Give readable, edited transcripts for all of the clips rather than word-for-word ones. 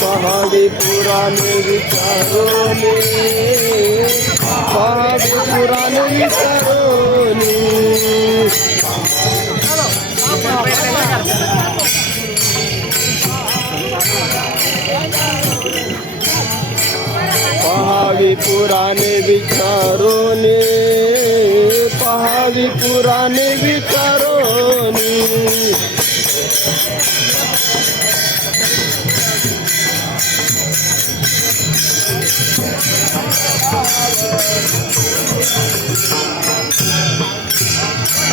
पहावी पुराणे विचारोनी पहावी पुराणे विचारोनी पहावी पुराणे विचारोनी पहावी पुराणे विचारोनी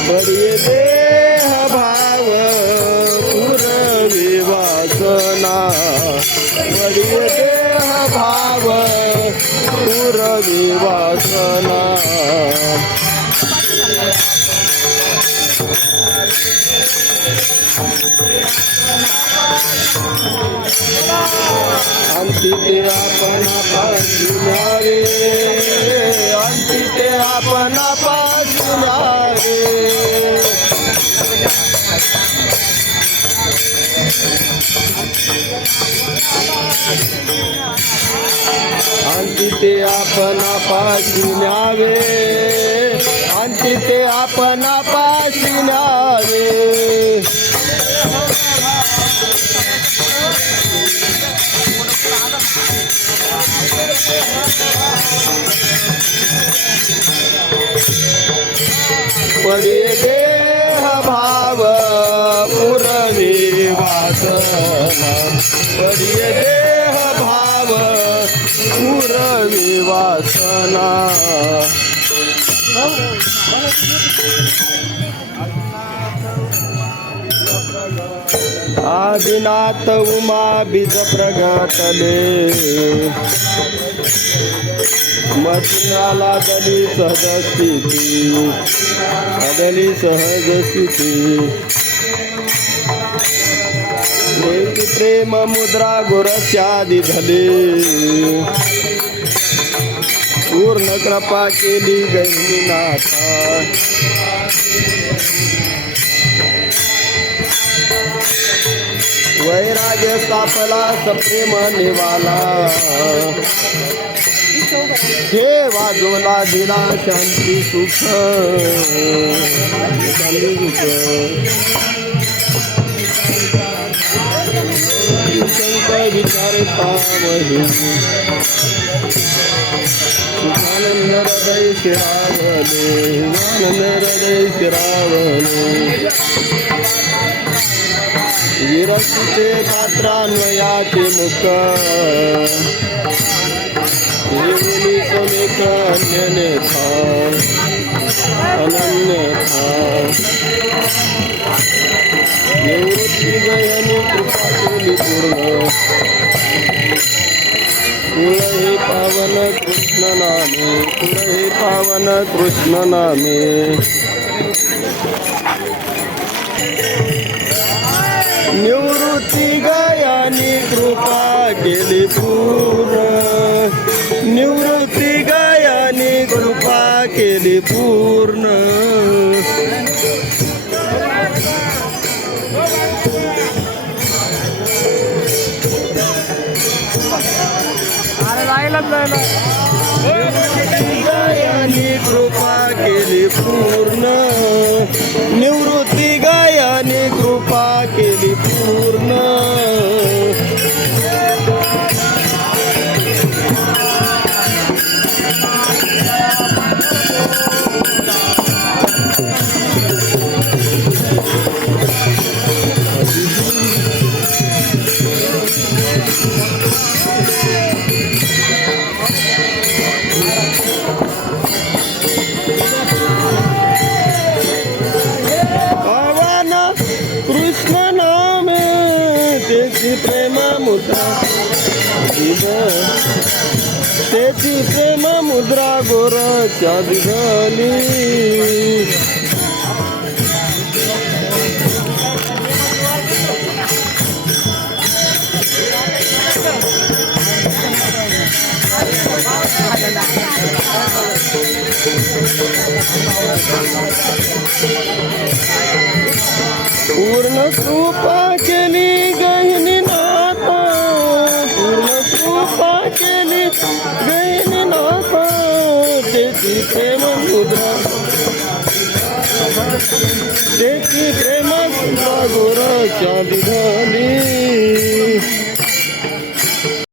बढिये देह भाव पुरवी वासना बढिये देह भाव पुरवी वासना अंती ते आपण पासूनारे अंती ते आपण पासूनारे अंती ते आपण पासूनावे अंती ते आपण पासूनावे पडिये देह भाव पुरवी वासना पडिये देह भाव पुरवी वासना आदिनाथ उमा बीज प्रगटले मथुराला दली सहज स्थिती अदली सहज स्थिती देवी प्रेम मुद्रा गुरस्यादी धले पूर्ण कृपा केली गहिनीनाथा वैराग्य स्थापला सप्रेम निवाला हे वाजवला दिला शांती सुख शंकर विचारे पामही सुखानंद हृदय शिरावले आनंद हृदय शिरावले विरक्तीचे पात्रान्वयाचे मुख देवली समेक अन्यने था अनन्य था निवृत्ती गयनी कृपा केली पूर्ण तुळ हे पावन कृष्ण नामे तुळ हे पावन कृष्ण नामे निवृत्ती गयानी कृपा केली पूर्ण निवृत्ती गयानी कृपा केली पूर्ण गयानी कृपा केली पूर्ण निवृत्ती गयानी कृपा केली पूर्ण तेची प्रेम मुद्रा गोरच्या दिघली पूर्ण कृपा केली गहिनी चांदी ढली